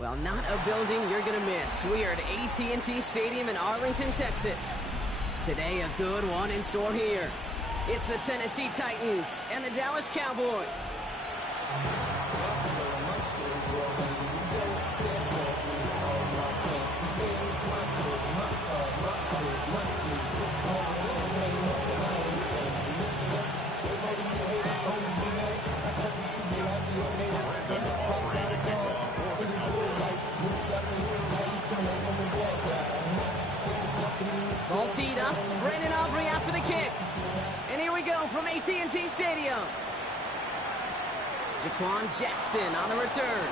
Well, not a building you're going to miss. We are at AT&T Stadium in Arlington, Texas. Today, a good one in store here. It's the Tennessee Titans and the Dallas Cowboys. Ball teed up. Brandon Aubrey after the kick. And here we go from AT&T Stadium. Jaquan Jackson on the return.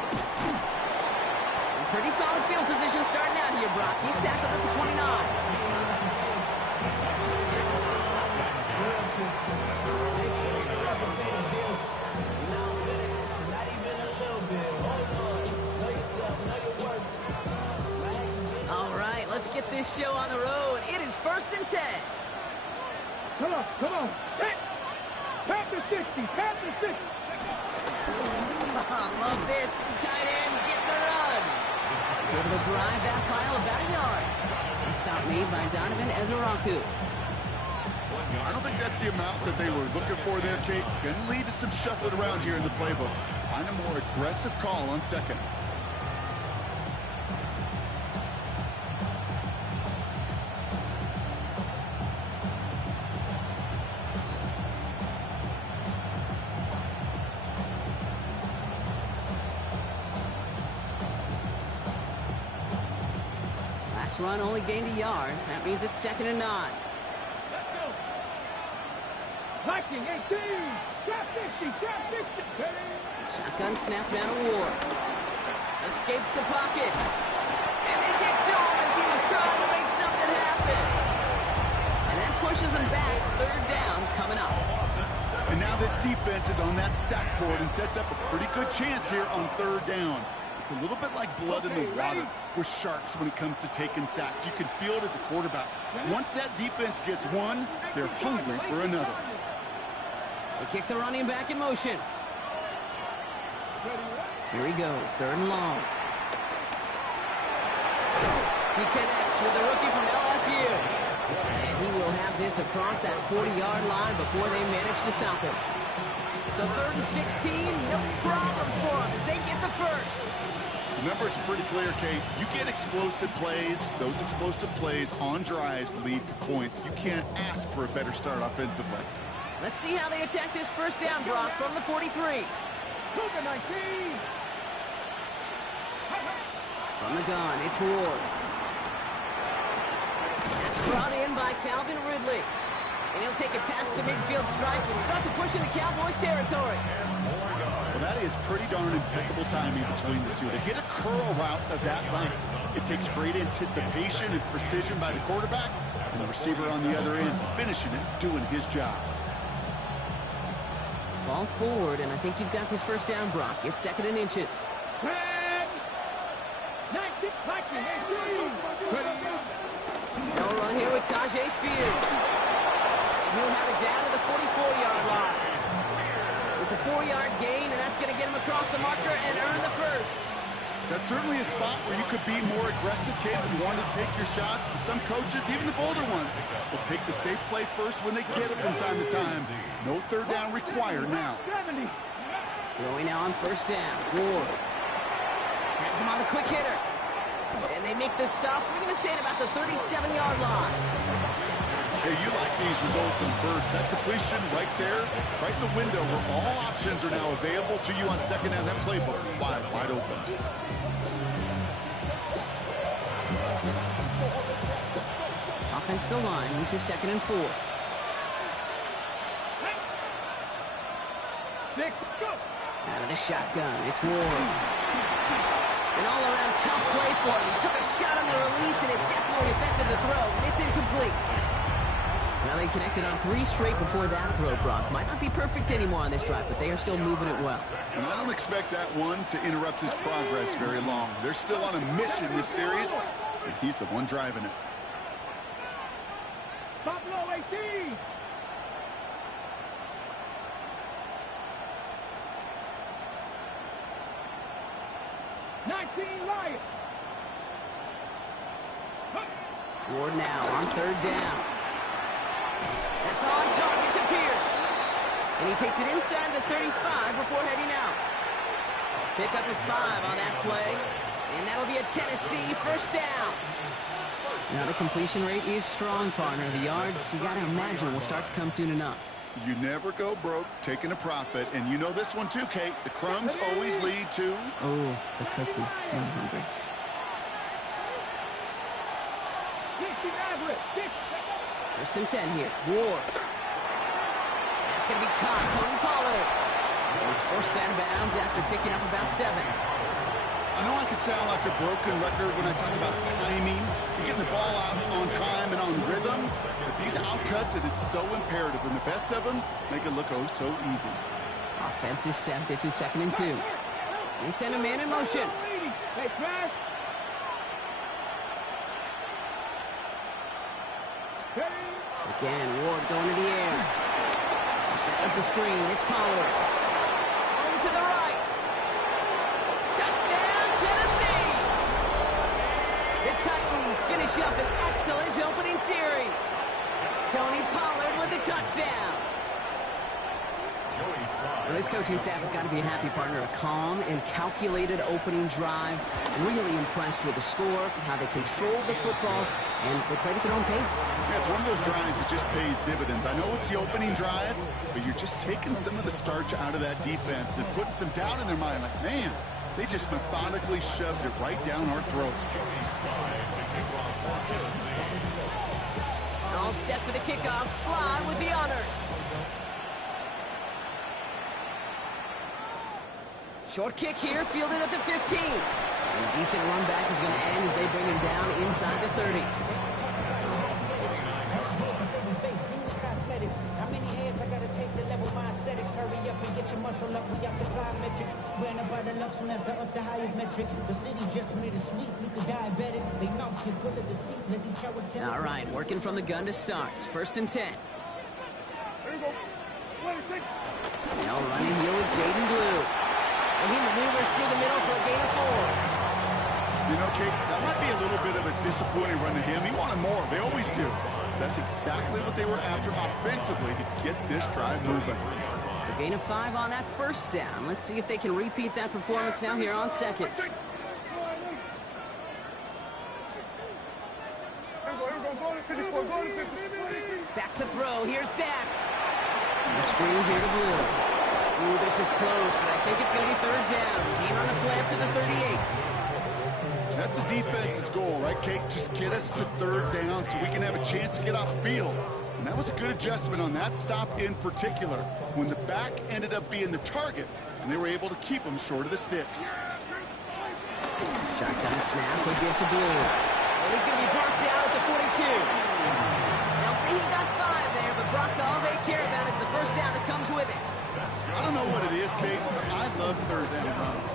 And pretty solid field position starting out here, Brock. He's tackled at the 29. Let's get this show on the road. It is 1st and 10. Come on. Tap the 60. Love this. Tight end getting the run. He's able to drive that pile about a yard. And stop made by Donovan Ezeraku. I don't think that's the amount that they were looking for there, Kate. Going to lead to some shuffling around here in the playbook. Find a more aggressive call on second. Run only gained a yard. That means it's 2nd and 9. Let's go. Viking 18. Trap 60. Shotgun snap down to Ward. Escapes the pocket. And they get to him as he was trying to make something happen. And that pushes him back. 3rd down coming up. And now this defense is on that sack board and sets up a pretty good chance here on 3rd down. It's a little bit like blood in the water with sharks when it comes to taking sacks. You can feel it as a quarterback. Once that defense gets one, they're hungry for another. They kick the running back in motion. Here he goes, 3rd and long. He connects with the rookie from LSU. And he will have this across that 40-yard line before they manage to stop him. So 3rd and 16, no problem for them as they get the first. The numbers are pretty clear, Kate. You get explosive plays. Those explosive plays on drives lead to points. You can't ask for a better start offensively. Let's see how they attack this 1st down, Brock, from the 43. From the gun, it's Ward. That's brought in by Calvin Ridley. And he'll take it past the midfield stripe and start to push into Cowboys territory. Well, that is pretty darn impeccable timing between the two. They hit a curl route of that length. It takes great anticipation and precision by the quarterback, and the receiver on the other end finishing it, doing his job. Ball forward, and I think you've got this 1st down, Brock. It's 2nd and inches. No run here with Tajay Spears. He'll have it down to the 44-yard line. It's a 4-yard gain, and that's going to get him across the marker and earn the first. That's certainly a spot where you could be more aggressive, Kate, if you want to take your shots. But some coaches, even the bolder ones, will take the safe play first when they get it from time to time. No 3rd down required now. Throwing now on 1st down. Ward has him on the quick hitter. And they make the stop. We're going to say at about the 37-yard line. Hey, you like these results in 1st. That completion right there, right in the window where all options are now available to you on 2nd down. That playbook wide open. Offensive line. This is 2nd and 4. Out of the shotgun. It's Ward. An all-around tough play for him. He took a shot on the release, and it definitely affected the throw. It's incomplete. Now they connected on 3 straight before that throw, Brock. Might not be perfect anymore on this drive, but they are still moving it well. And I don't expect that one to interrupt his progress very long. They're still on a mission this series, and he's the one driving it. Buffalo 18. Lions. Ward now on third down. That's on target to Pierce. And he takes it inside the 35 before heading out. Pick up a 5 on that play. And that'll be a Tennessee first down. Now the completion rate is strong, partner. The yards, you got to imagine, will start to come soon enough. You never go broke taking a profit. And you know this one too, Kate. The crumbs always lead to... Oh, the cookie. I'm hungry. First and 10 here. Ward. That's going to be caught. Tony Pollard. And he's forced out of bounds after picking up about 7. I know I could sound like a broken record when I talk about timing, getting the ball out on time and on rhythm, but these outcuts, it is so imperative, and the best of them make it look oh so easy. Offense is set. This is 2nd and 2. They send a man in motion. Hey, Crash. Again, Ward going to the air. Set up the screen. It's Pollard. Home to the right. Touchdown, Tennessee! The Titans finish up an excellent opening series. Tony Pollard with the touchdown. Well, this coaching staff has got to be a happy partner. A calm and calculated opening drive. Really impressed with the score, how they controlled the football, and they played at their own pace. Yeah, it's one of those drives that just pays dividends. I know it's the opening drive, but you're just taking some of the starch out of that defense and putting some doubt in their mind. Like, man, they just methodically shoved it right down our throat. All set for the kickoff. Slide with the honors. Short kick here, fielded at the 15. And a decent run back is going to end as they bring him down inside the 30. How many hands I gotta take to level my aesthetics? Hurry up and get your muscle up. We got the plyometric. We're about the Lux when that's up the highest metric. The city just made it sweet. You could diabetic. They mouth get full of deceit. Let these cowards tell. All right, working from the gun to start. 1st and 10. Here we go. 26. Now running here with Jaden Blue. And he maneuvers through the middle for a gain of 4. You know, Kate, that might be a little bit of a disappointing run to him. He wanted more. They always do. That's exactly what they were after offensively to get this drive moving. So gain of 5 on that first down. Let's see if they can repeat that performance now here on 2nd. Back to throw. Here's Dak. And the screen here to Blue. Ooh, this is close, but I think it's going to be 3rd down. Gain on the play up to the 38. That's a defense's goal, right, Kate? Just get us to 3rd down so we can have a chance to get off the field. And that was a good adjustment on that stop in particular, when the back ended up being the target, and they were able to keep them short of the sticks. Shotgun snap will give to Blue. And he's going to be parked down at the 42. Now, see, he got 5 there, but Brock, all they care about is the first down that comes with it. I don't know what it is, Kate. I love 3rd down runs.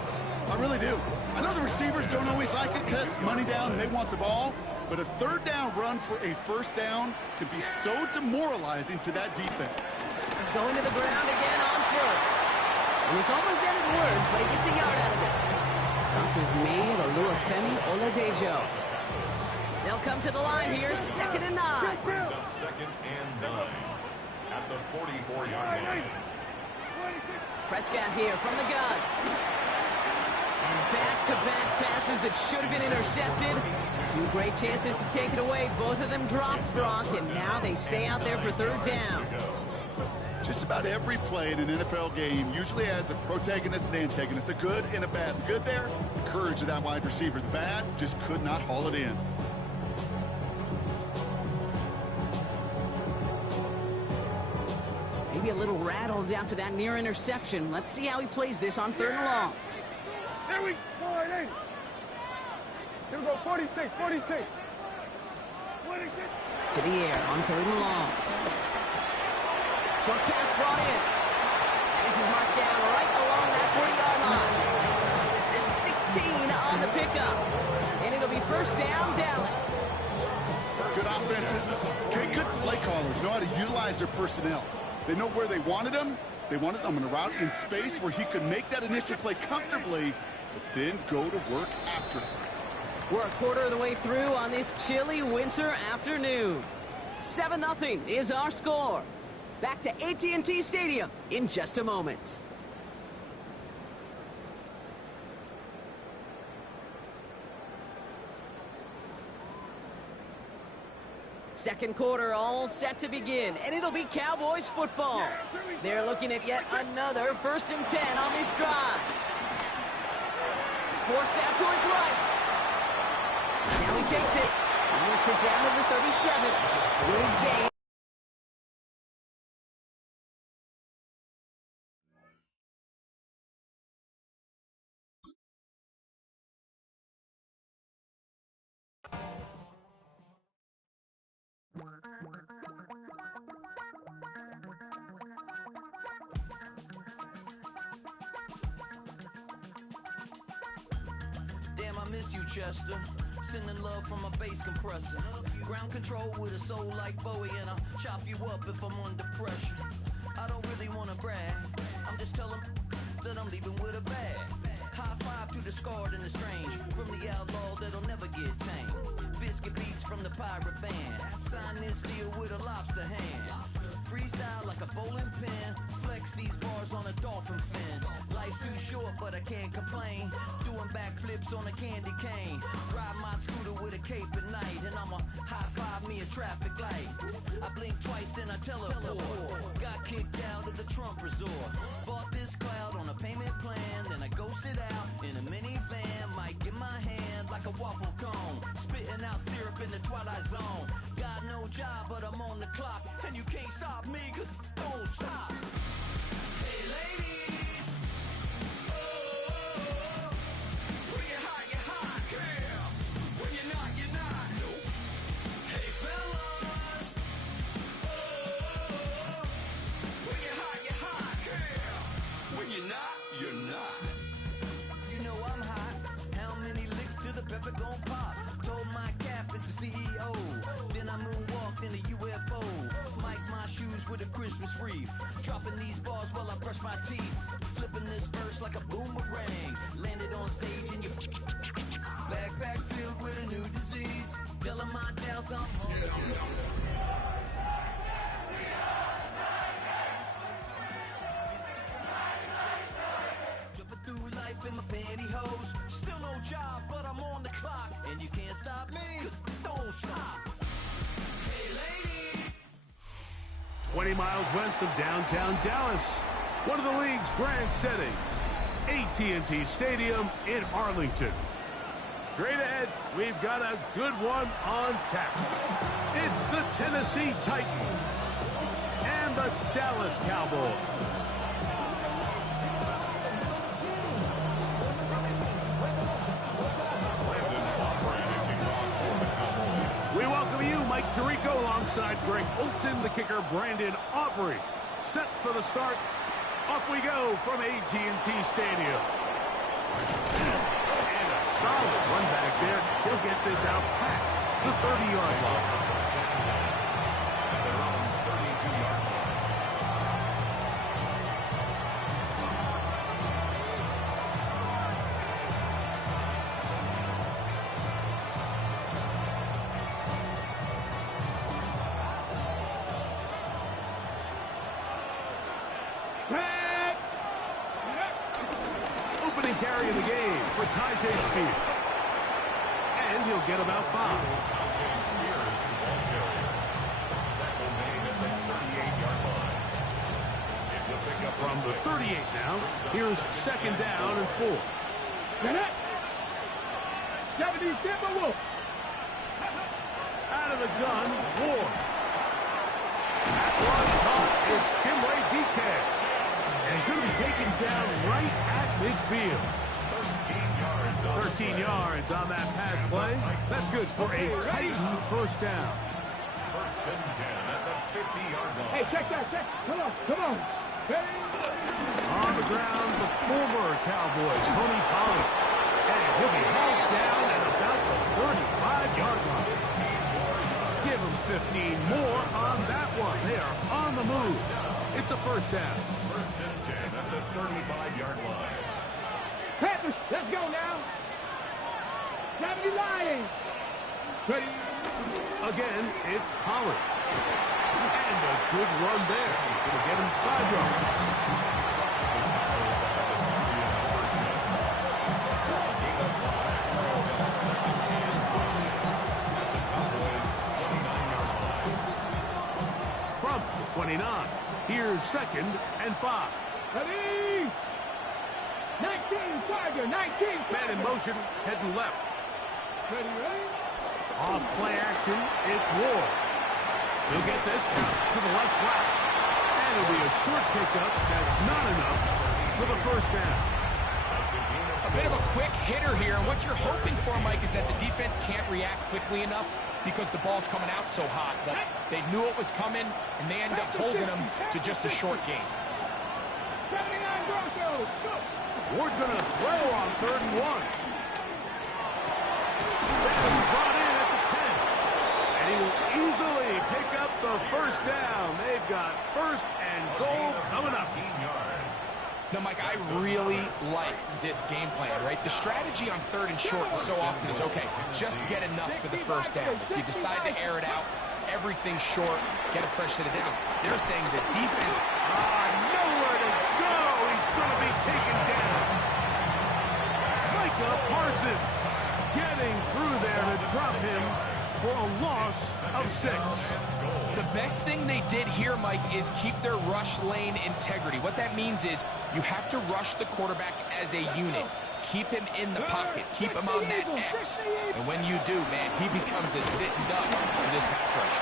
I really do. I know the receivers don't always like it because it's money down and they want the ball, but a 3rd down run for a first down can be so demoralizing to that defense. Going to the ground again on 1st. And it's almost ended worse, but he gets a yard out of it. Stop is made, Oluwafemi Oladejo. They'll come to the line here, 2nd and 9. 2nd and 9 at the 44-yard line. Prescott here from the gun. And back-to-back passes that should have been intercepted. 2 great chances to take it away. Both of them dropped, Brock, and now they stay out there for 3rd down. Just about every play in an NFL game usually has a protagonist and antagonist, a good and a bad. The good there, the courage of that wide receiver. The bad just could not haul it in. Maybe a little rattled after that near interception. Let's see how he plays this on 3rd and long. Here we go. Here we go. 46. 46. 26. To the air on 3rd and long. Short pass brought in. And this is marked down right along that 40-yard line. That's 16 on the pickup. And it'll be 1st down, Dallas. Good offenses. Okay, good play callers know how to utilize their personnel. They know where they wanted them. They wanted them in a route in space where he could make that initial play comfortably, but then go to work after it. We're a quarter of the way through on this chilly winter afternoon. 7-0 is our score. Back to AT&T Stadium in just a moment. Second quarter all set to begin, and it'll be Cowboys football. They're looking at yet another 1st and 10 on this drive. Forced out to his right. Now he takes it. He knocks it down to the 37. Good game. Damn, I miss you, Chester. Sending love from a bass compressor. Ground control with a soul like Bowie, and I'll chop you up if I'm under pressure. I don't really want to brag. I'm just telling that I'm leaving with a bag. High five to the scarred and the strange. From the outlaw that'll never get tamed. Biscuit beats from the pirate band. Sign this deal with a lobster hand. Freestyle like a bowling pin. Flex these bars on a dolphin fin. Life's too short, but I can't complain. Doing backflips on a candy cane. Ride my scooter with a cape at night. And I'ma high five me a traffic light. I blink twice, then I teleport. Got kicked out of the Trump resort. Bought this cloud on a payment plan. Then I ghosted out in a minivan. Mic in my hand like a waffle cone. Spitting out syrup in the twilight zone. Got no job, but I'm on the clock. And you can't stop me, cause don't stop. Hey ladies, oh, when you're hot, girl. When you're not, you're not. Nope. Hey fellas, oh, when you're hot, girl. When you're not, you're not. You know I'm hot. How many licks till the pepper gon' pop? Told my cap it's the CEO. Then I moonwalked in a UFO. Mic my shoes with a Christmas wreath. Dropping these bars while I brush my teeth. Flipping this verse like a boomerang. Landed on stage in your backpack filled with a new disease. Telling my doubts I'm home. Jumping through life in my pantyhose. Still no job, but I'm on the clock. And you can't stop me, cause don't stop. Hey lady. 20 miles west of downtown Dallas, one of the league's grand settings, AT&T Stadium in Arlington. Straight ahead, we've got a good one on tap. It's the Tennessee Titans and the Dallas Cowboys. We welcome you, Mike Tirico, alongside Greg Olson, the kicker, Brandon Aubrey. Set for the start. Off we go from AT&T Stadium. And a solid run back there. He'll get this out past the 30-yard line. Opening carry of the game for Tyjae Spears. And he'll get about 5. From the 38 now, here's 2nd down and 4. Out of the gun, Ward. That was caught is Jimray Diaz. And he's going to be taken down right at midfield. 13 yards on that pass play. That's good for a Titan 1st down. 1st and 10 at the 50-yard line. Hey, check that, check. Come on. Hey. On the ground, the former Cowboy, Tony Pollard. And he'll be held down at about the 35-yard line. Give him 15 more on that one. They are on the move. It's a 1st down. 1st and 10 at the 35-yard line. Hey. Let's go now. 70 Lions. Ready. Again, it's Pollard. And a good run there. Going to get him 5 yards. From the 29, here's 2nd and 5. Ready. 19, Tiger, 19. Man in motion, heading left. Ready, ready. Off play action, it's Ward. He'll get this out to the left flat. And it'll be a short pickup that's not enough for the first down. A bit of a quick hitter here. And what you're hoping for, Mike, is that the defense can't react quickly enough because the ball's coming out so hot. But they knew it was coming, and they end up holding them to just a short gain. 79 Broncos. Go. Ward's going to throw on 3rd and 1. That's brought in at the 10. And he will easily pick up the first down. They've got 1st and goal coming up. 18 yards. Now, Mike, I really like this game plan, right? The strategy on 3rd and short so often is, okay, just get enough for the first down. If you decide to air it out, everything short, get a fresh set of downs. They're saying the defense, nowhere to go. He's going to be taken down. Micah Parsons getting through there to drop him for a loss of 6. the best thing they did here, Mike, is keep their rush lane integrity. What that means is you have to rush the quarterback as a unit. Keep him in the pocket. Keep him on that X. And when you do, man, he becomes a sitting duck for this pass rush.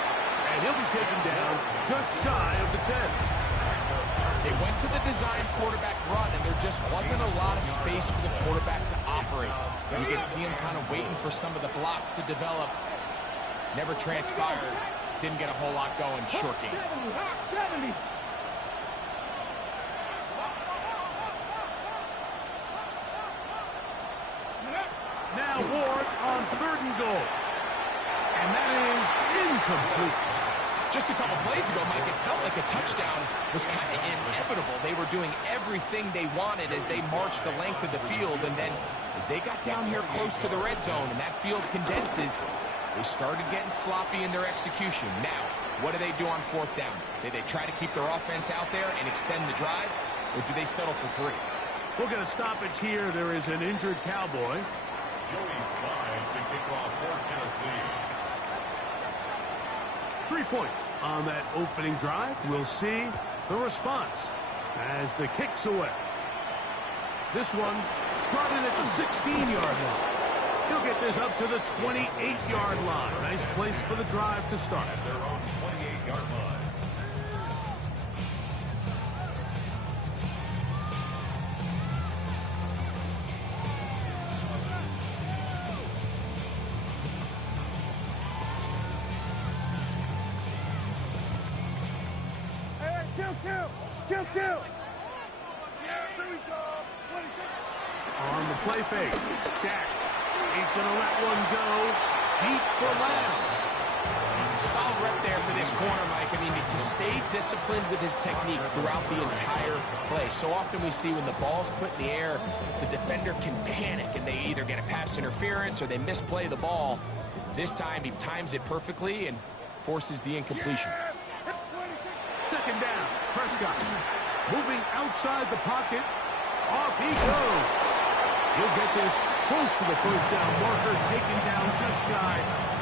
And he'll be taken down just shy of the 10. They went to the design quarterback run, and there just wasn't a lot of space for the quarterback to operate. You could see him kind of waiting for some of the blocks to develop. Never transpired. Didn't get a whole lot going. Short game. Now Ward on 3rd and goal. And that is incomplete. Just a couple plays ago, Mike, it felt like a touchdown was kind of inevitable. They were doing everything they wanted as they marched the length of the field. And then as they got down here close to the red zone and that field condenses, they started getting sloppy in their execution. Now, what do they do on 4th down? Do they try to keep their offense out there and extend the drive? Or do they settle for 3? We'll get a stoppage here. There is an injured Cowboy. Joey Slide to kick off for Tennessee. 3 points on that opening drive. We'll see the response as the kick's away. This one brought in at the 16-yard line. He'll get this up to the 28-yard line. Nice place for the drive to start. At their own 28-yard line. Kill. On the play fake, Dak. He's going to let one go deep for Lamb. Solid rep there for this corner, Mike. I mean, to stay disciplined with his technique throughout the entire play. So often we see when the ball's put in the air, the defender can panic and they either get a pass interference or they misplay the ball. This time he times it perfectly and forces the incompletion. 2nd down, Prescott. Moving outside the pocket. Off he goes. He'll get this close to the 1st down marker, taken down just shy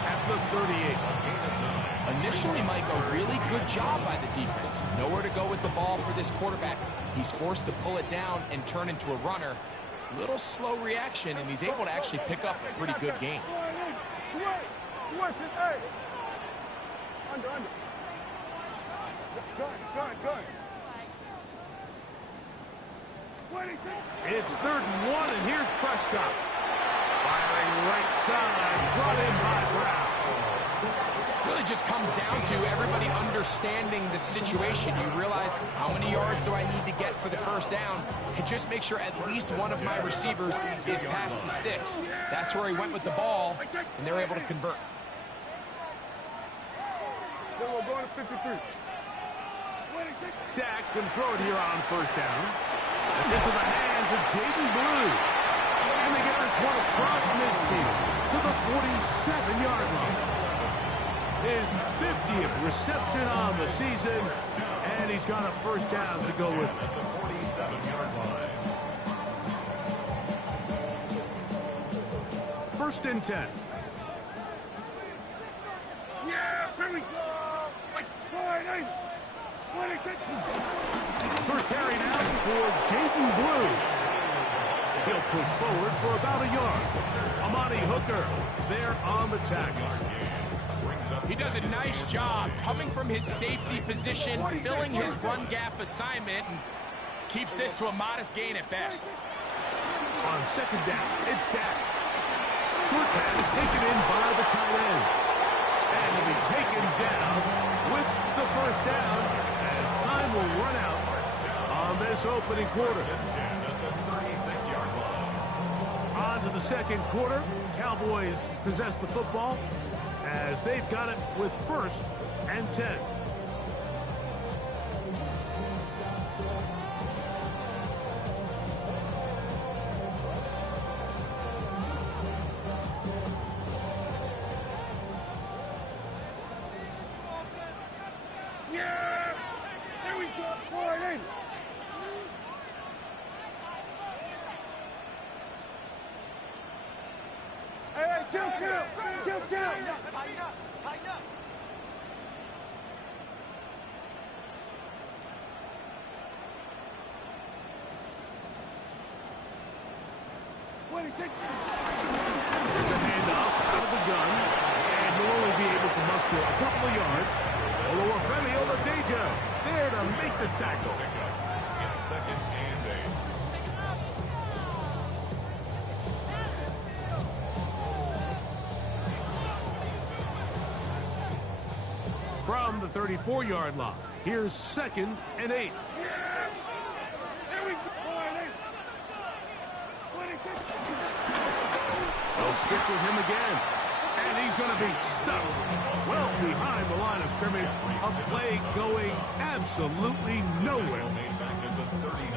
at the 38. Initially, Mike, a really good job by the defense. Nowhere to go with the ball for this quarterback. He's forced to pull it down and turn into a runner. Little slow reaction, and he's able to actually pick up a pretty good game. Under. Good. It's 3rd and 1, and here's Prescott. Firing right side, brought in by Brown. Really just comes down to everybody understanding the situation. You realize how many yards do I need to get for the 1st down, and just make sure at least one of my receivers is past the sticks. That's where he went with the ball, and they're able to convert. Then we're going to 53. Dak can throw it here on 1st down. It's into the hands of Jaden Blue. And they get this one across midfield to the 47-yard line. His 50th reception on the season, and he's got a first down to go with it. At the 47-yard line. First and 10. Yeah, here we go. First carry now for Jaden Blue. He'll push forward for about a yard. Amani Hooker there on the tackle. He does a nice job coming from his safety position, filling his run gap assignment, and keeps this to a modest gain at best. On second down, it's Dak. Short pass taken in by the tight end. And he'll be taken down with the first down as time will run out on this opening quarter. On to the second quarter. Cowboys possess the football as they've got it with first and 10. Yeah! There we go. Forward in. Hey, chill. Tighten up. There's a handoff out of the gun, and he'll only be able to muster a couple of yards. Oluwafemi Oladejo there to make the tackle. It's second and 8. From the 34-yard line, here's second and 8. They'll stick with him again. And he's going to be stuck well behind the line of scrimmage. A play going absolutely nowhere.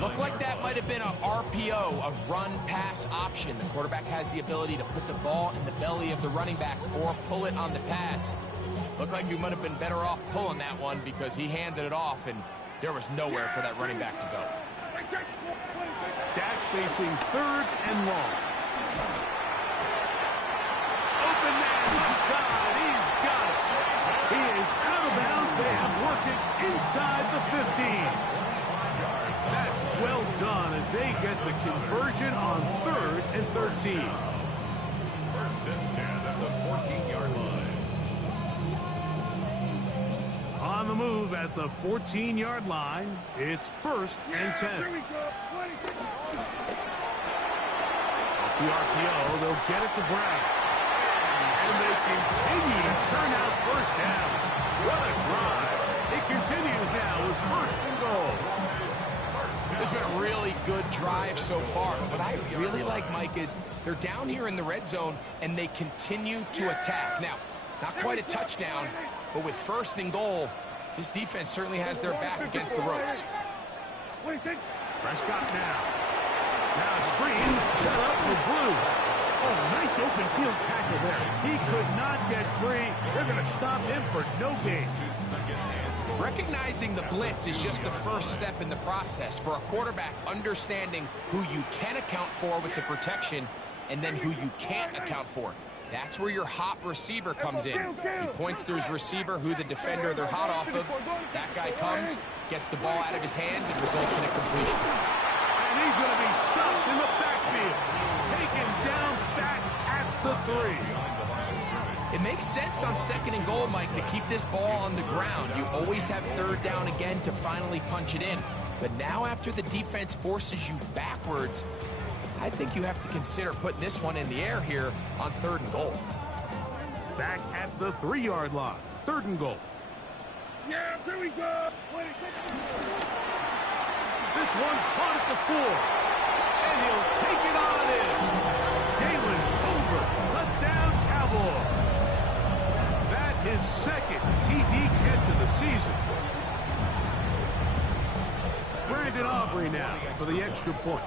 Looked like that might have been a RPO, a run-pass option. The quarterback has the ability to put the ball in the belly of the running back or pull it on the pass. Looked like you might have been better off pulling that one because he handed it off, and there was nowhere for that running back to go. Dak facing third and long. Open man left side. He's got it. He is out of bounds. They have worked it inside the 15. That's well done as they get the conversion on third and 13. First and 10 at the 14-yard line. On the move at the 14-yard line, it's first and 10. Off the RPO, they'll get it to Brown. And they continue to churn out first downs. What a drive. It continues now with first and goal. This has been a really good drive so far. What I really like, Mike, is they're down here in the red zone, and they continue to attack. Now, not quite a touchdown, but with first and goal, this defense certainly has their back against the ropes. Prescott now. Now screen set up for Blue. Oh, nice open field tackle there. He could not get free. They're going to stop him for no gain. Recognizing the blitz is just the first step in the process for a quarterback understanding who you can account for with the protection and then who you can't account for. That's where your hot receiver comes in. He points to his receiver who the defender they're hot off of. That guy comes, gets the ball out of his hand, and results in a completion. And he's going to be stopped in the backfield. Taken down back at the 3. It makes sense on second and goal, Mike, to keep this ball on the ground. You always have third down again to finally punch it in. But now after the defense forces you backwards, I think you have to consider putting this one in the air here on third and goal. Back at the 3-yard line. Third and goal. Yeah, here we go. This one caught at the 4. And he'll take it on in. Jalen Tolbert, touchdown Cowboys. That his second TD catch of the season. Brandon Aubrey now for the extra point.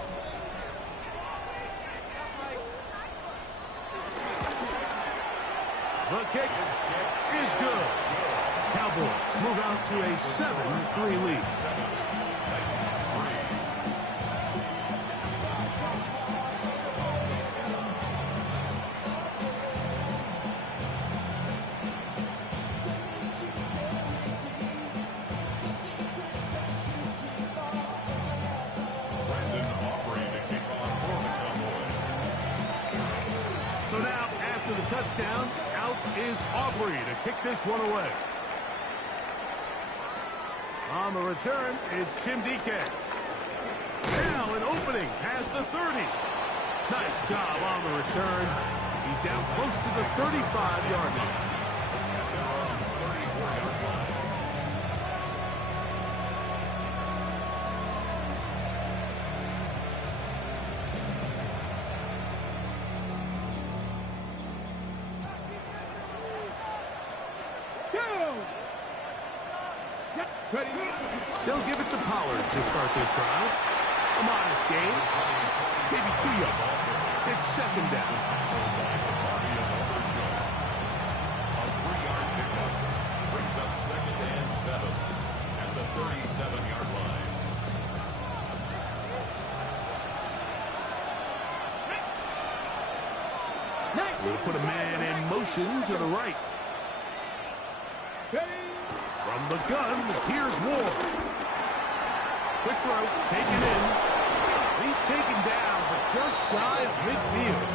The kick is good. Cowboys move out to a 7-3 lead. So now, after the touchdown, out is Aubrey to kick this one away. On the return, it's Tim DK. Now an opening past the 30. Nice job on the return. He's down close to the 35-yard line. They'll give it to Pollard to start this drive. A modest gain. Maybe 2 yards. It's second down. A 3-yard pickup brings up 2nd and 7 at the 37-yard line. We'll put a man in motion to the right. From the gun, here's Ward. Quick throw, taken in. He's taken down, but just shy of midfield.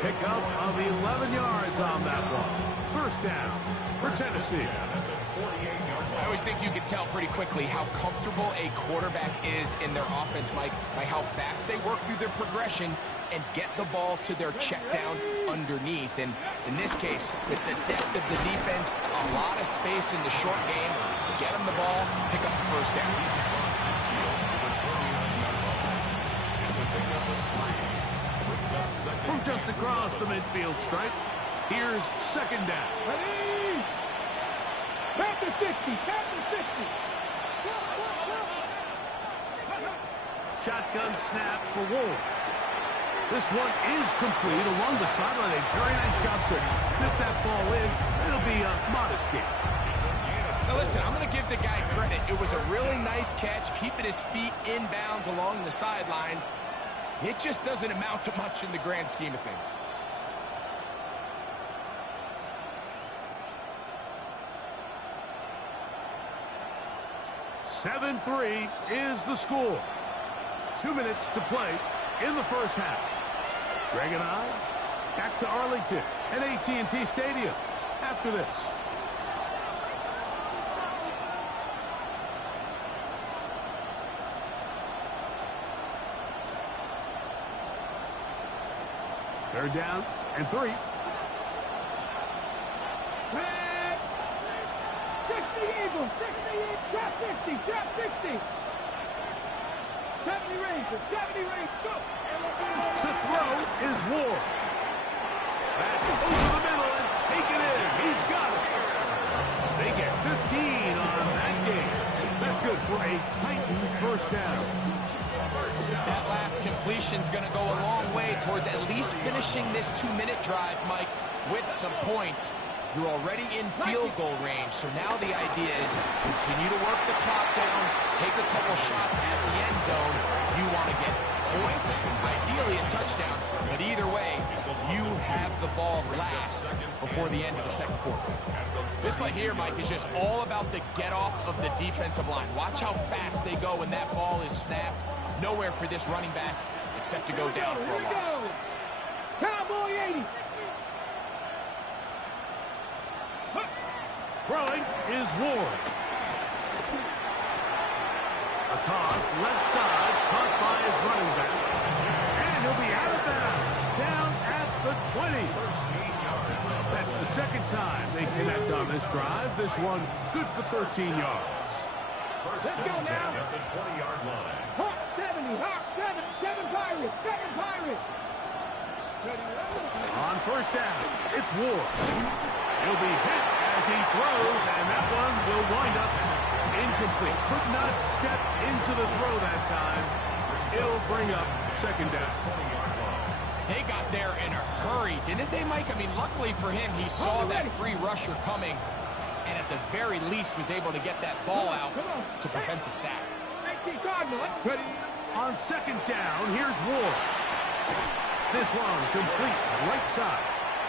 Pick up of 11 yards on that one. First down for Tennessee. I always think you can tell pretty quickly how comfortable a quarterback is in their offense, Mike, by how fast they work through their progression and get the ball to their check down underneath. And in this case, with the depth of the defense, a lot of space in the short game, get them the ball, pick up the first down. From just across the midfield stripe, here's second down. Ready? Back to 60. Back to 60. Shotgun snap for Ward. This one is complete along the sideline. A very nice job to fit that ball in. It'll be a modest gain. Now listen, I'm going to give the guy credit. It was a really nice catch, keeping his feet in bounds along the sidelines. It just doesn't amount to much in the grand scheme of things. (7-3) is the score. 2 minutes to play in the first half. Greg and I back to Arlington at AT&T Stadium after this. Third down and 3. 60 Eagles, 60 Eagles, drop 60, drop 60. 70 Rangers, 70 Rangers, go. To throw is Ward. That's over the middle and taken in. He's got it. They get 15 on that game. That's good for a Titan first down. That last completion's going to go a long way towards at least finishing this 2-minute drive, Mike, with some points. You're already in field goal range, so now the idea is continue to work the clock down, take a couple shots at the end zone. You want to get points, ideally a touchdown, but either way, you have the ball last before the end of the second quarter. This play here, Mike, is just all about the get-off of the defensive line. Watch how fast they go when that ball is snapped. Nowhere for this running back except to go down for a loss. Cowboy 80. Throwing is Ward. A toss, left side, caught by his running back. And he'll be out of bounds, down at the 20. That's the second time they connect on this drive. This one good for 13 yards. Let's go now. At the 20-yard line. Hawk 70, Hawk 7, 7 Pirates, 7 Pirates. On first down, it's Ward. He'll be hit as he throws, and that one will wind up incomplete. Could not step into the throw that time. It'll bring up second down. They got there in a hurry. hurry, didn't they, Mike? I mean, luckily for him, he saw that free rusher coming, and at the very least was able to get that ball out to prevent the sack. On second down, here's Ward. This one complete right side.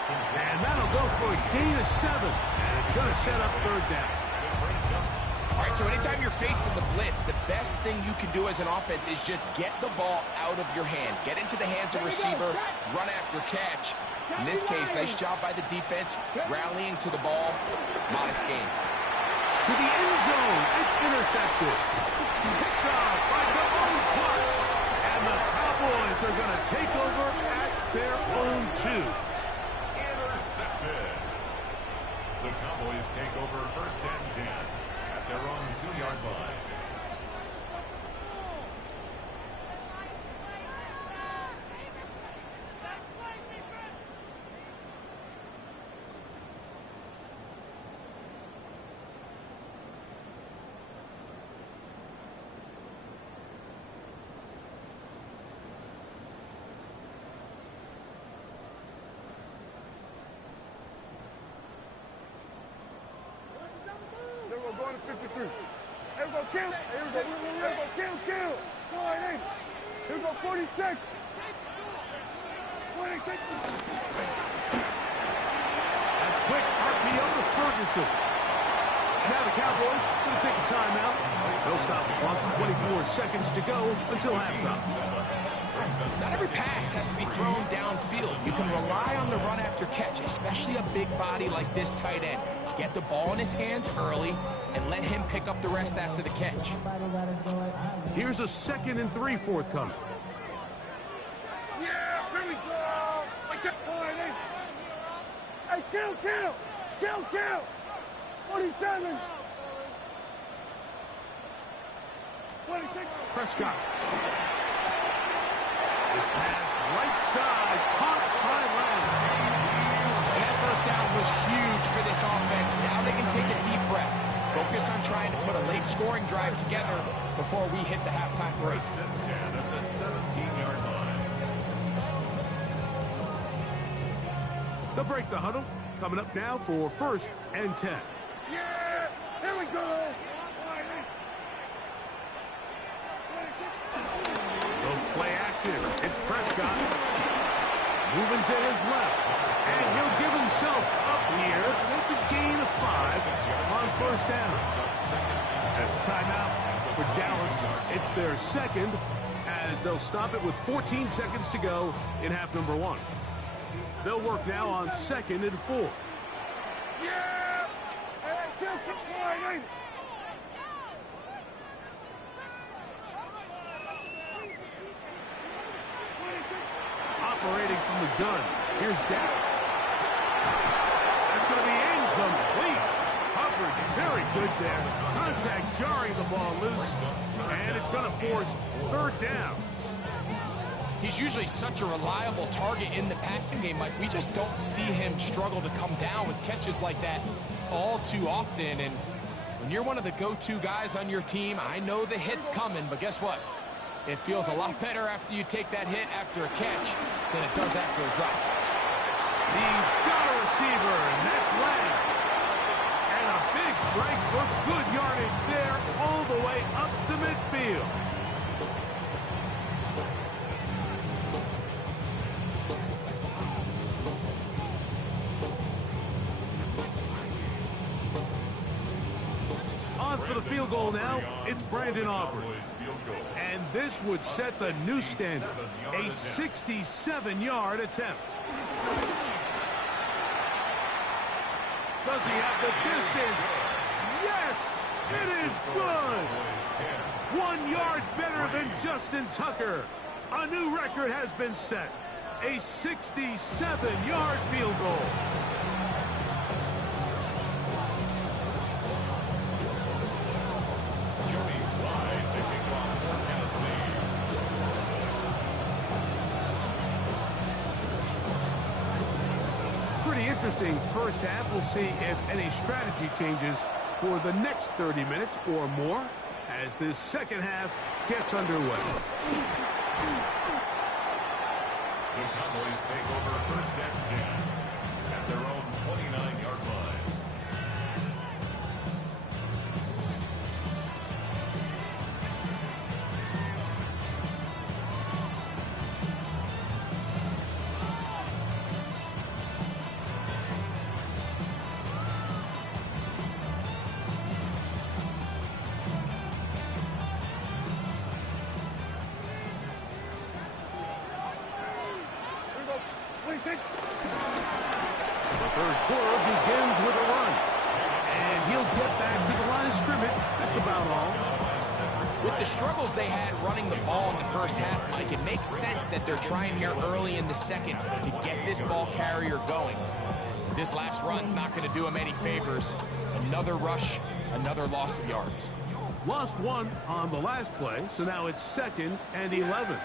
And that'll go for a gain of 7. And it's going to set up third down. All right, so anytime you're facing the blitz, the best thing you can do as an offense is just get the ball out of your hand. Get into the hands of receiver, run after catch. In this case, nice job by the defense, rallying to the ball. Modest gain. To the end zone, it's intercepted. Picked off by Devon Clark. And the Cowboys are going to take over at their own 2. Intercepted. The Cowboys take over first and 10 at their own 2-yard line. Going to 53. Here we go, kill. Here we go, kill. Go ahead, Here we go, 46. 26. That's quick RPO to Ferguson. And now the Cowboys going to take a timeout. They'll stop the clock with 24 seconds to go until halftime. Not every pass has to be thrown downfield. You can rely on the run after catch, especially a big body like this tight end. Get the ball in his hands early and let him pick up the rest after the catch. Here's a 2nd and 3 forthcoming. Yeah, here we go. Hey, kill. 47. 26. Prescott. This pass right side, caught by Lamb. And that first down was huge for this offense. Now they can take a deep breath. Focus on trying to put a late scoring drive together before we hit the halftime break. First and 10 at the 17-yard line. They'll break the huddle. Coming up now for first and 10. Yeah, here we go. Play action. It's Prescott. Moving to his left. And he'll give himself up here. It's a gain of 5 on first down. That's a timeout for Dallas. It's their second as they'll stop it with 14 seconds to go in half number 1. They'll work now on 2nd and 4. Yeah! Hey, kill. Operating from the gun. Here's Dak. That's going to be incomplete. Coverage very good there. Contact jarring the ball loose. And it's going to force third down. He's usually such a reliable target in the passing game, Mike. We just don't see him struggle to come down with catches like that all too often. And when you're one of the go-to guys on your team, I know the hit's coming, but guess what? It feels a lot better after you take that hit after a catch than it does after a drop. He's got a receiver, and that's Lamb. And a big strike for good yardage there all the way up to midfield. On for the field goal now, it's Brandon Aubrey. And this would set the new standard, a 67-yard attempt. Does he have the distance? Yes, it is good. 1 yard better than Justin Tucker. A new record has been set, a 67-yard field goal. Interesting first half. We'll see if any strategy changes for the next 30 minutes or more as this second half gets underway. The Cowboys take over first and 10 The third quarter begins with a run. And he'll get back to the line of scrimmage. That's about all. With the struggles they had running the ball in the first half, Mike, it makes sense that they're trying here early in the second to get this ball carrier going. This last run's not going to do him any favors. Another rush, another loss of yards. Lost one on the last play, so now it's 2nd and 11.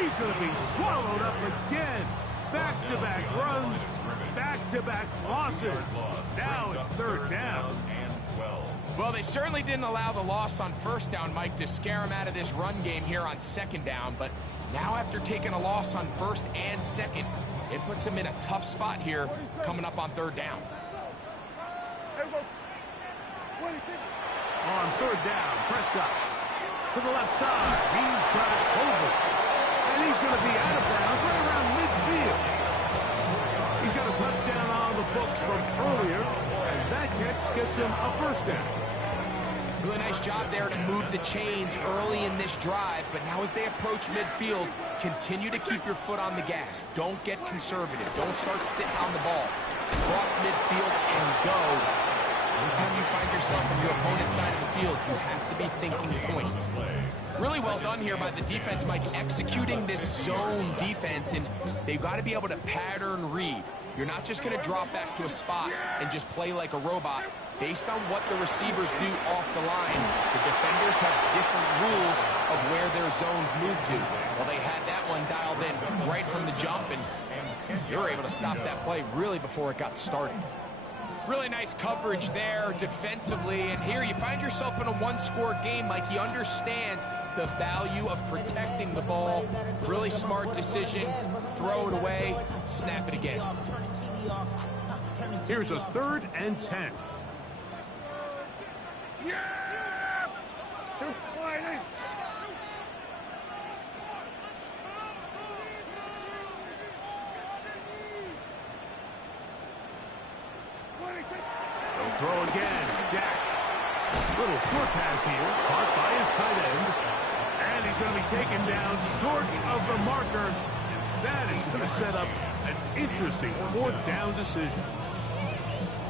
He's going to be swallowed up again. Back-to-back runs, back-to-back losses. Now it's 3rd down. Well, they certainly didn't allow the loss on 1st down, Mike, to scare him out of this run game here on 2nd down. But now after taking a loss on 1st and 2nd, it puts him in a tough spot here coming up on 3rd down. On 3rd down, Prescott to the left side. He's got over. And he's going to be out of bounds right around midfield. He's got a touchdown on the books from earlier, and that catch gets him a 1st down. Really nice job there to move the chains early in this drive, but now as they approach midfield, continue to keep your foot on the gas. Don't get conservative. Don't start sitting on the ball. Cross midfield and go. Anytime you find yourself on your opponent's side of the field, you have to be thinking points. Really well done here by the defense, Mike, executing this zone defense, and they've got to be able to pattern read. You're not just going to drop back to a spot and just play like a robot. Based on what the receivers do off the line, the defenders have different rules of where their zones move to. Well, they had that one dialed in right from the jump, and they were able to stop that play really before it got started. Really nice coverage there defensively, and here you find yourself in a one-score game. Like, he understands the value of protecting the ball. Really smart decision. Throw it away, snap it again. Here's a 3rd and 10. They'll throw again. Dak. Little short pass here, caught by his tight end. And he's going to be taken down short of the marker. And that is going to set up an interesting 4th down decision.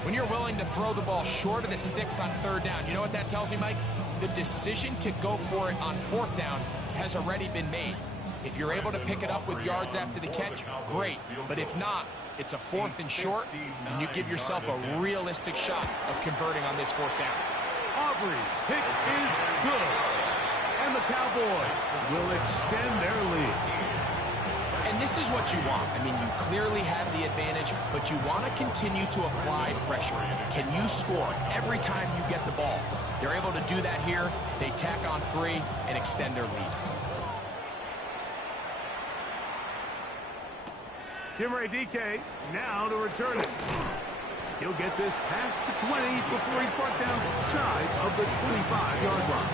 When you're willing to throw the ball short of the sticks on 3rd down, you know what that tells you, Mike? The decision to go for it on 4th down has already been made. If you're able to pick it up with yards after the catch, great. But if not, it's a 4th and short, and you give yourself a realistic shot of converting on this 4th down. Aubrey's pick is good. And the Cowboys will extend their lead. And this is what you want. I mean, you clearly have the advantage, but you want to continue to apply pressure. Can you score every time you get the ball? They're able to do that here. They tack on 3 and extend their lead. Jimmy DK now to return it. He'll get this past the 20 before he's brought down shy of the 25-yard line.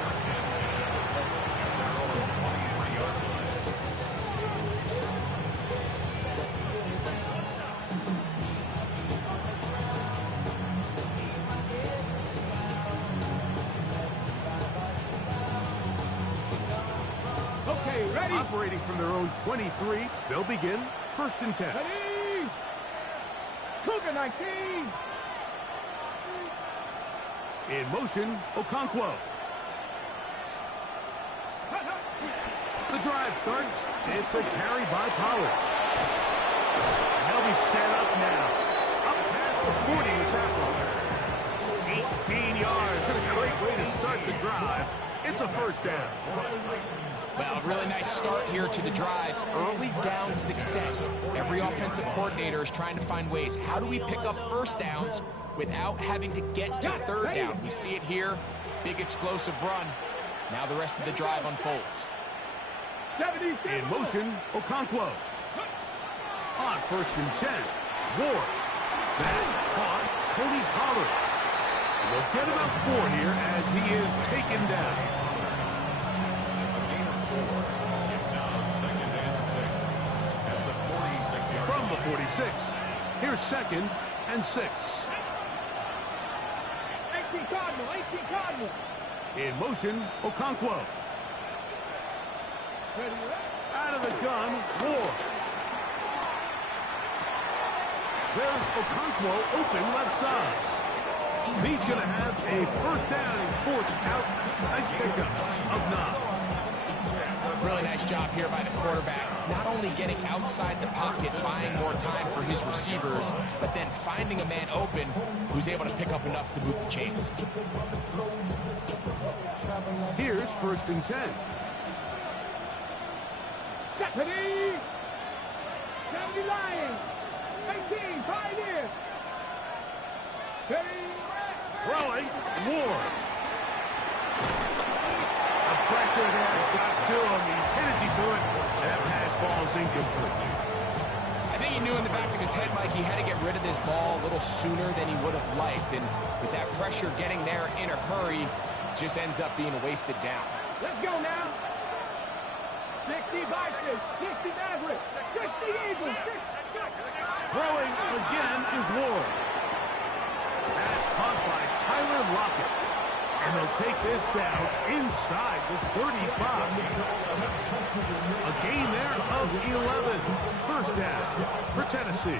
Okay, ready? Operating from their own 23, they'll begin 1st and 10. Ready? Cougar 19. In motion, Okonkwo. The drive starts. It's a carry by Pollard. And they'll be set up now. Up past the 40 to tackle. 18 yards. And a great way to start the drive. It's a 1st down. Well, really nice start here to the drive. Early down success. Every offensive coordinator is trying to find ways. How do we pick up 1st downs without having to get to 3rd down? We see it here. Big explosive run. Now the rest of the drive unfolds. In motion, Okonkwo. On 1st and 10, Ward. That caught Tony Pollard. And they'll get about 4 here as he is taken down. It's now 2nd and 6 at the 46-yard line. From the 46, Here's 2nd and 6. 18 Cardinal, 18 Cardinal. In motion, Okonkwo. Out of the gun, Ward. There's Okonkwo open left side. He's going to have a first down and forced out. Nice pickup of Knobs. Really nice job here by the quarterback. Not only getting outside the pocket, buying more time for his receivers, but then finding a man open who's able to pick up enough to move the chains. Here's 1st and 10. Deputy! Deputy Lions! 18, Pioneer! Steady! Throwing, Ward. The pressure there got to him. He's hit as he threw it, and that pass ball is incomplete. I think he knew in the back of his head, Mike, he had to get rid of this ball a little sooner than he would have liked. And with that pressure getting there in a hurry, just ends up being a wasted down. Let's go now! 60 Vikings, 60 Mavericks, 60 Eagles, 60... Throwing again is Ward. That's caught by Tyler Lockett. And they'll take this down inside the 35. A gain there of 11. First down for Tennessee.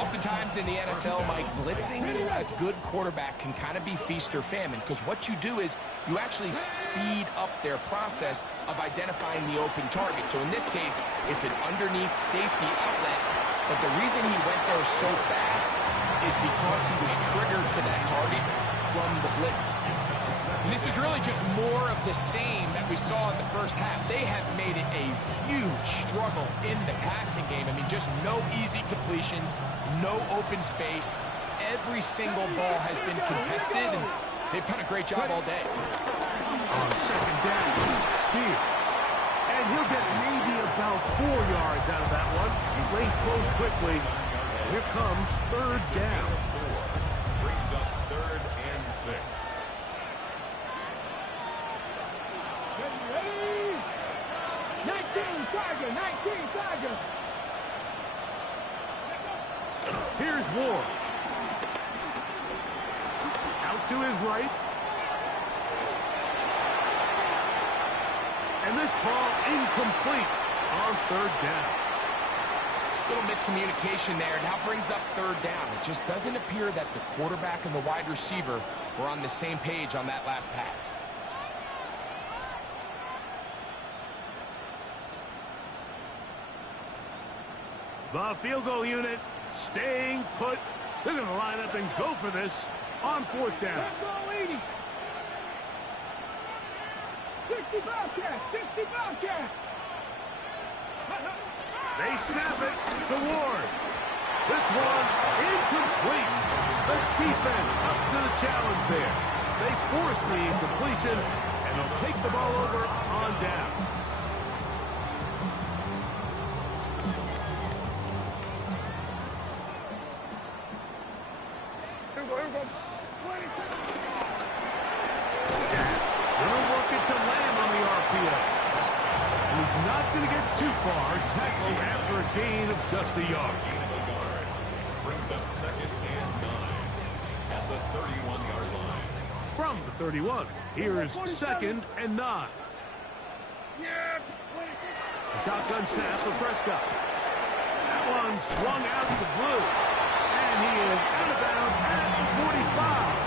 Oftentimes in the NFL, Mike, blitzing a good quarterback can kind of be feast or famine, because what you do is you actually speed up their process of identifying the open target. So in this case, it's an underneath safety outlet, but the reason he went there so fast is because he was triggered to that target from the blitz. And this is really just more of the same that we saw in the first half. They have made it a huge struggle in the passing game. I mean, just no easy completions, no open space. Every single ball has been contested, and they've done a great job all day. On 2nd down, Spears. And he'll get maybe about 4 yards out of that one. He's laid close quickly. Here comes 3rd down. Brings up 3rd and 6. Ready? 19 Tiger, 19 Tiger. Here's Ward. Out to his right. And this ball incomplete on 3rd down. Little miscommunication there. Now brings up 3rd down. It just doesn't appear that the quarterback and the wide receiver were on the same page on that last pass. The field goal unit staying put. They're going to line up and go for this on 4th down. Let's go, 80. 60 Bobcats, 60 Bobcats. They snap it to Ward. This one incomplete. The defense up to the challenge there. They force the incompletion, and they'll take the ball over on down. Here we go, here we go. Gonna work it to Lamb on the RPO. He's not going to get too far. Tackled after a gain of just a yard. Brings up 2nd and 9 at the 31-yard line. From the 31, here's 2nd and 9. Yeah. A shotgun snap for Prescott. That one swung out to Blue. And he is out of bounds at the 45.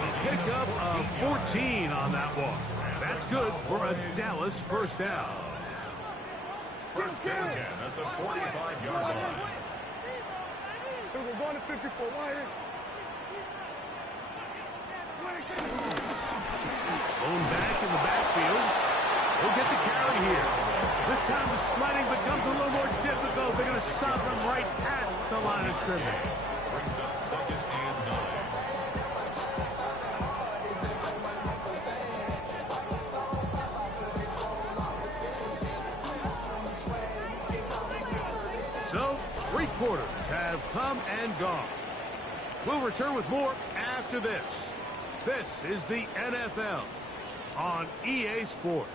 A pickup of 14 on that one. That's good for a Dallas first down. First and 10 at the 45-yard line. We're going to 54. Wire. Going back in the backfield. He'll get the carry here. This time the sliding becomes a little more difficult. They're going to stop him right at the line of scrimmage. Brings up 2nd and 9. So, 3 quarters have come and gone. We'll return with more after this. This is the NFL on EA Sports.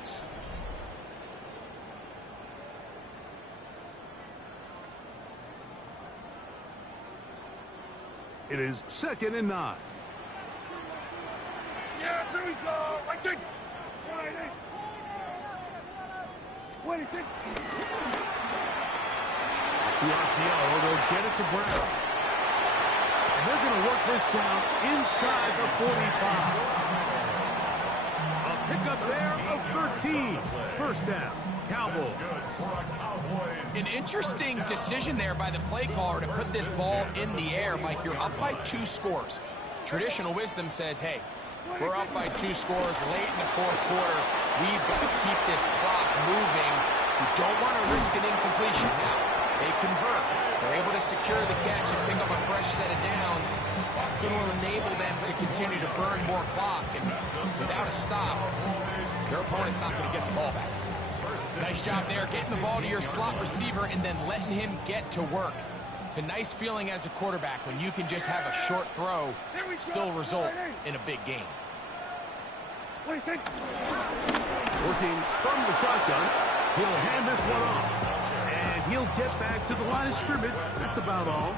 It is 2nd and 9. Yeah, there we go. Right there. Right there. 26. The RPO, they'll get it to Brown. And they're going to work this down inside the 45. A pickup there of 13. First down, Cowboys. An interesting decision there by the play caller to put this ball in the air. Mike, you're up by 2 scores. Traditional wisdom says, hey, we're up by 2 scores late in the 4th quarter. We've got to keep this clock moving. We don't want to risk an incompletion. Now, they convert. They're able to secure the catch and pick up a fresh set of downs. That's going to enable them to continue to burn more clock. And without a stop, their opponent's not going to get the ball back. Nice job there, getting the ball to your slot receiver and then letting him get to work. It's a nice feeling as a quarterback when you can just have a short throw still result in a big game. Working from the shotgun, he'll hand this one off. And he'll get back to the line of scrimmage. That's about all.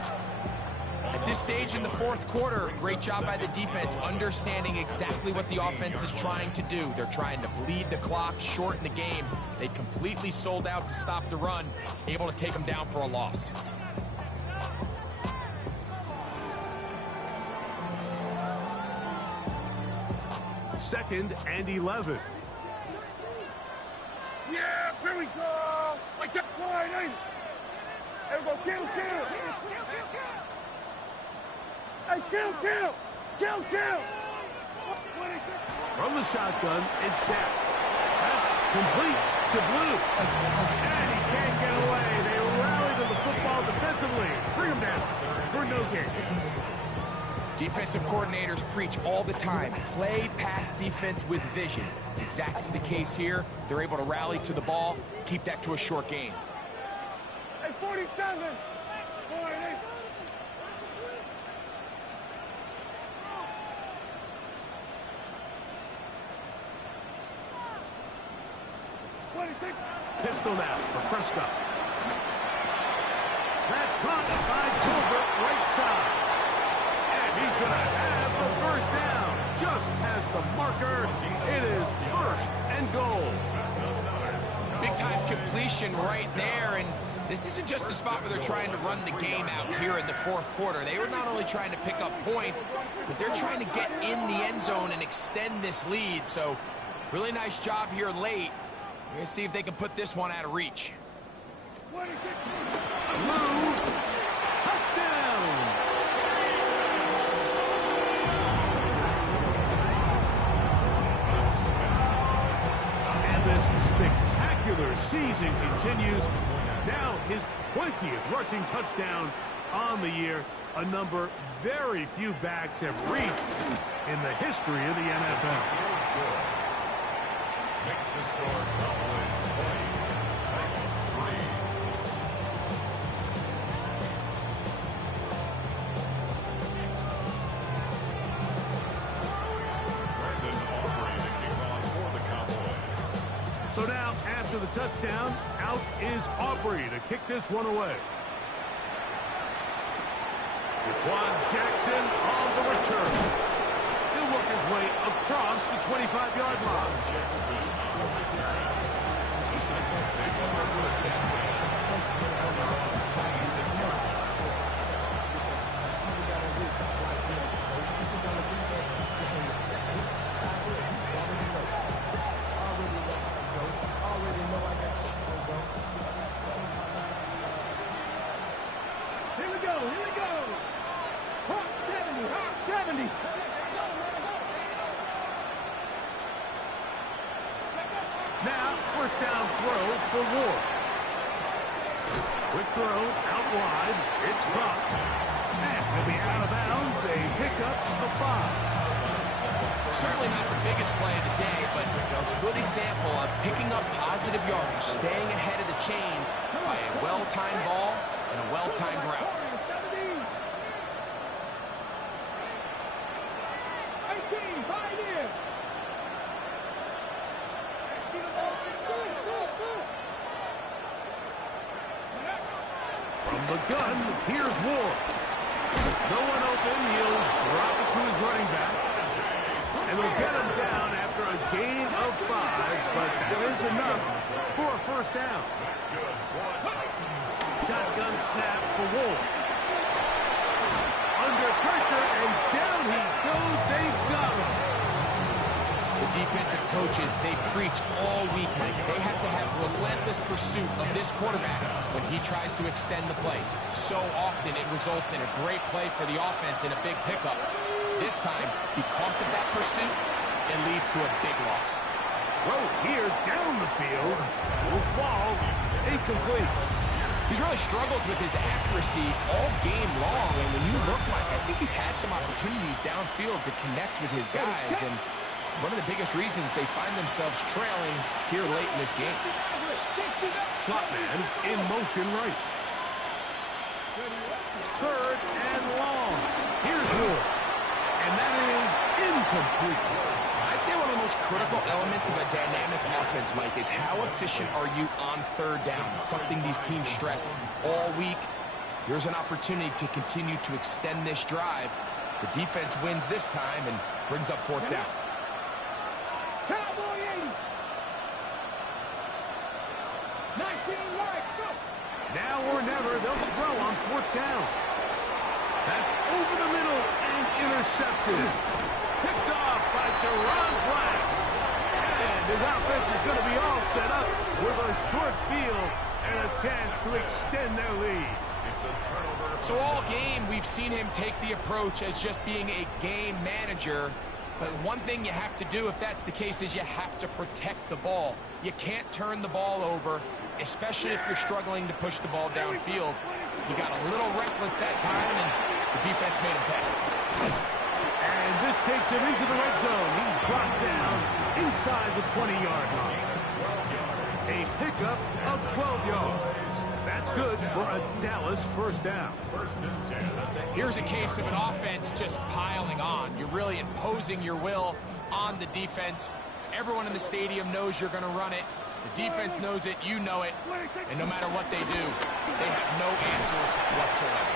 At this stage in the 4th quarter, great job by the defense understanding exactly what the offense is trying to do. They're trying to bleed the clock, shorten the game. They completely sold out to stop the run, able to take them down for a loss. Second and 11. Yeah, here we go. Right there. Right there. There we go. Kill. Hey, kill. From the shotgun, it's Dak. That's complete to Blue. And he can't get away. They rally to the football defensively. Bring him down for no gain. Defensive coordinators preach all the time, play pass defense with vision. It's exactly the case here. They're able to rally to the ball, keep that to a short game. Hey, 47. Pistol now for Prescott. That's caught by Tolbert, right side. And he's going to have the first down. Just past the marker. It is 1st and goal. Big-time completion right there, and this isn't just a spot where they're trying to run the game out here in the 4th quarter. They were not only trying to pick up points, but they're trying to get in the end zone and extend this lead. So, really nice job here late. We're going to see if they can put this one out of reach. Blue, touchdown! And this spectacular season continues. Now his 20th rushing touchdown on the year, a number very few backs have reached in the history of the NFL. Makes the score Cowboys 20, Titans 3. Brandon Aubrey to kick off for the Cowboys. So now, after the touchdown, out is Aubrey to kick this one away. Juan Jackson on the return. He'll work his way across the 25-yard line. Here we go. Hot 70. Now, first down throw for Ward. Quick throw out wide. It's caught. And he'll be out of bounds. A pickup of 5. Certainly not the biggest play of the day, but a good example of picking up positive yardage, staying ahead of the chains by a well-timed ball and a well-timed route. 18, 5 in. From the gun, here's Ward. No one open. He'll drop it to his running back. And they'll get him down after a gain of 5, but that is enough for a first down. Shotgun snap for Wolf. Under pressure, and down he goes. They've got him. The defensive coaches, they preached all week. They have to have relentless pursuit of this quarterback when he tries to extend the play. So often it results in a great play for the offense and a big pickup. This time, because of that pursuit, it leads to a big loss. Throw here down the field. Will fall. Incomplete. He's really struggled with his accuracy all game long, and when you look like, I think he's had some opportunities downfield to connect with his guys, and it's one of the biggest reasons they find themselves trailing here late in this game. Slot man in motion right. Third and long. Here's Wood. And that is incomplete. I'd say one of the most critical elements of a dynamic offense, Mike, is how efficient are you on third down? It's something these teams stress all week. Here's an opportunity to continue to extend this drive. The defense wins this time and brings up fourth down. Cowboy 80. 19 right, go. Now or never, they'll throw on fourth down. That's over the middle and intercepted. Picked off by Deron Black. And his offense is going to be all set up with a short field and a chance to extend their lead. So all game, we've seen him take the approach as just being a game manager. But one thing you have to do, if that's the case, is you have to protect the ball. You can't turn the ball over, especially if you're struggling to push the ball downfield. He got a little reckless that time, and the defense made him pay. And this takes him into the red zone. He's brought down inside the 20-yard line. A pickup of 12 yards. That's good for a Dallas first down. Here's a case of an offense just piling on. You're really imposing your will on the defense. Everyone in the stadium knows you're going to run it. The defense knows it, you know it, and no matter what they do, they have no answers whatsoever.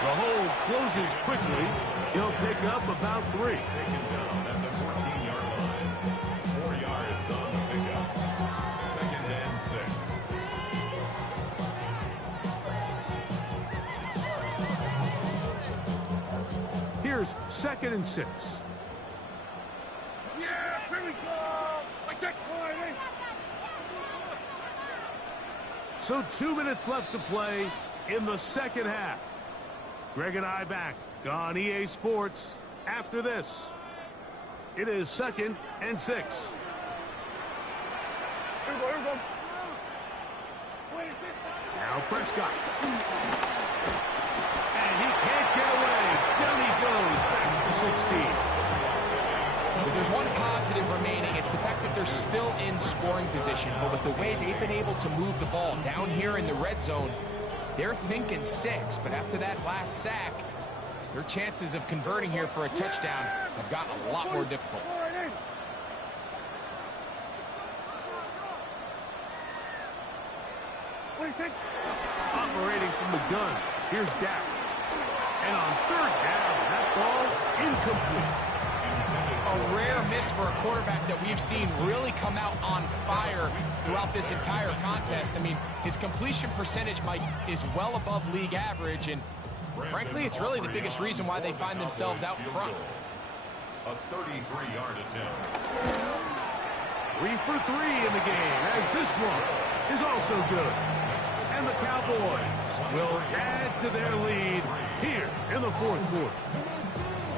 The hole closes quickly. He'll pick up about 3. Taken down at the 14-yard line. 4 yards on the pickup. 2nd and 6. Here's 2nd and 6. Yeah, here we go. I take point. So 2 minutes left to play in the second half. Greg and I back on EA Sports after this. It is 2nd and 6. Here we go, here we go. Now Prescott. And he can't get away. Down he goes back to 16. If there's one positive remaining, it's the fact that they're still in scoring position. But with the way they've been able to move the ball down here in the red zone, they're thinking 6. But after that last sack, their chances of converting here for a touchdown have gotten a lot more difficult. Operating from the gun, here's Dak. And on third down, that ball incomplete. A rare miss for a quarterback that we've seen really come out on fire throughout this entire contest. I mean, his completion percentage, Mike, is well above league average, and frankly, it's really the biggest reason why they find themselves out in front. A 33-yard attempt. 3 for 3 in the game, as this one is also good. And the Cowboys will add to their lead here in the fourth quarter.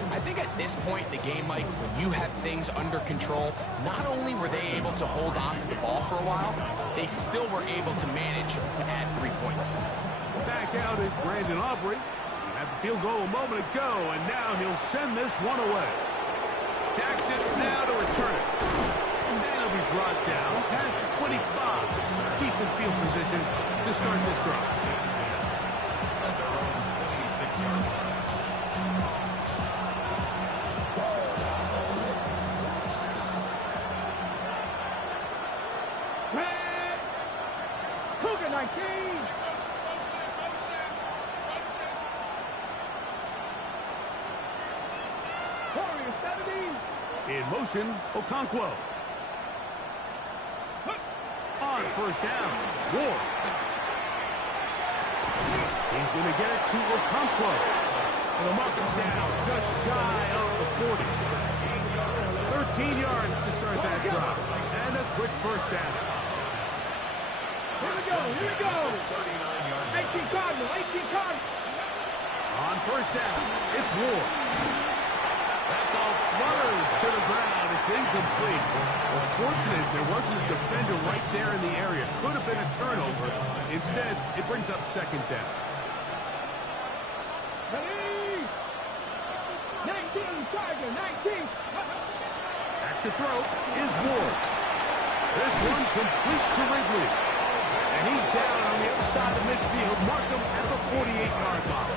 I think at this point in the game, Mike, when you have things under control, not only were they able to hold on to the ball for a while, they still were able to manage to add 3 points. Back out is Brandon Aubrey. He had the field goal a moment ago, and now he'll send this one away. Jackson now to return it. And he'll be brought down past the 25. Decent field position to start this drive. Warrior 70. In motion, Okonkwo. On first down, Ward. He's going to get it to Okonkwo. And a mark him down just shy of the 40. 13 yards to start that drive. And a quick first down. Here we go, here we go. 18 Cardinal, 18 Cardinal. On first down, it's Ward. That ball flutters to the ground. It's incomplete. Unfortunate there wasn't a defender right there in the area. Could have been a turnover. Instead, it brings up second down. Ready? 19, Tiger, 19. Back to throw is Ward. This one complete to Ridley. And he's down on the other side of midfield. Mark him at the 48-yard line.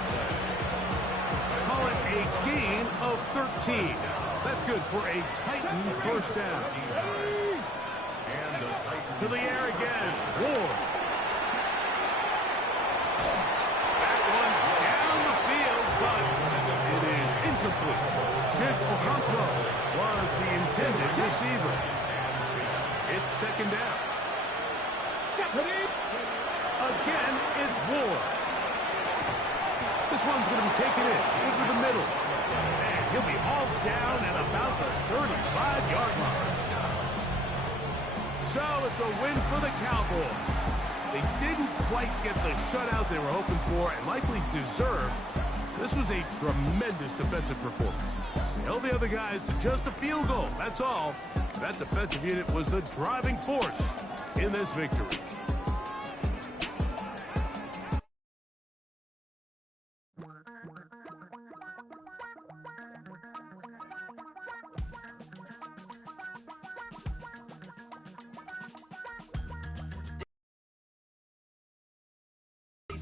Call it a gain of 13. That's good for a Titan first down. To the air again. Ward. That one down the field, but it is incomplete. Chip Okonkwo was the intended receiver. It's second down. Again, it's Ward. This one's going to be taken in over the middle. And he'll be hauled down at about the 35-yard line. So it's a win for the Cowboys. They didn't quite get the shutout they were hoping for and likely deserved. This was a tremendous defensive performance. They held the other guys to just a field goal, that's all. That defensive unit was the driving force in this victory.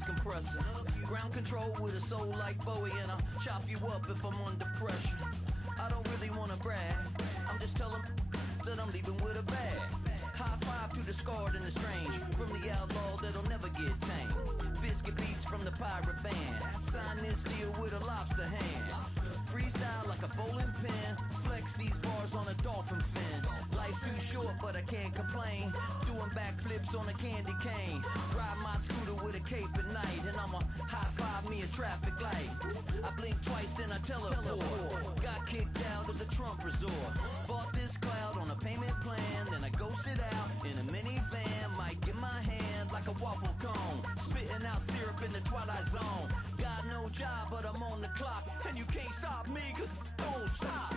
Compressor. Ground control with a soul like Bowie, and I'll chop you up if I'm under pressure. I don't really want to brag. I'm just telling that I'm leaving with a bag. High five to the scarred and the strange, from the outlaw that'll never get tamed. Biscuit beats from the pirate band. Sign this deal with a lobster hand. Freestyle like a bowling pin. Flex these bars on a dolphin fin. Life's too short, but I can't complain. Doing backflips on a candy cane. Ride my scooter with a cape at night, and I'ma high five me a traffic light. I blink twice, then I teleport. Got kicked out of the Trump resort. Bought this cloud on a payment plan, then I ghosted out in a minivan. Might get my hand like a waffle cone. Spitting out syrup in the twilight zone. Got no job, but I'm on the clock, and you can't stop me, cause don't stop.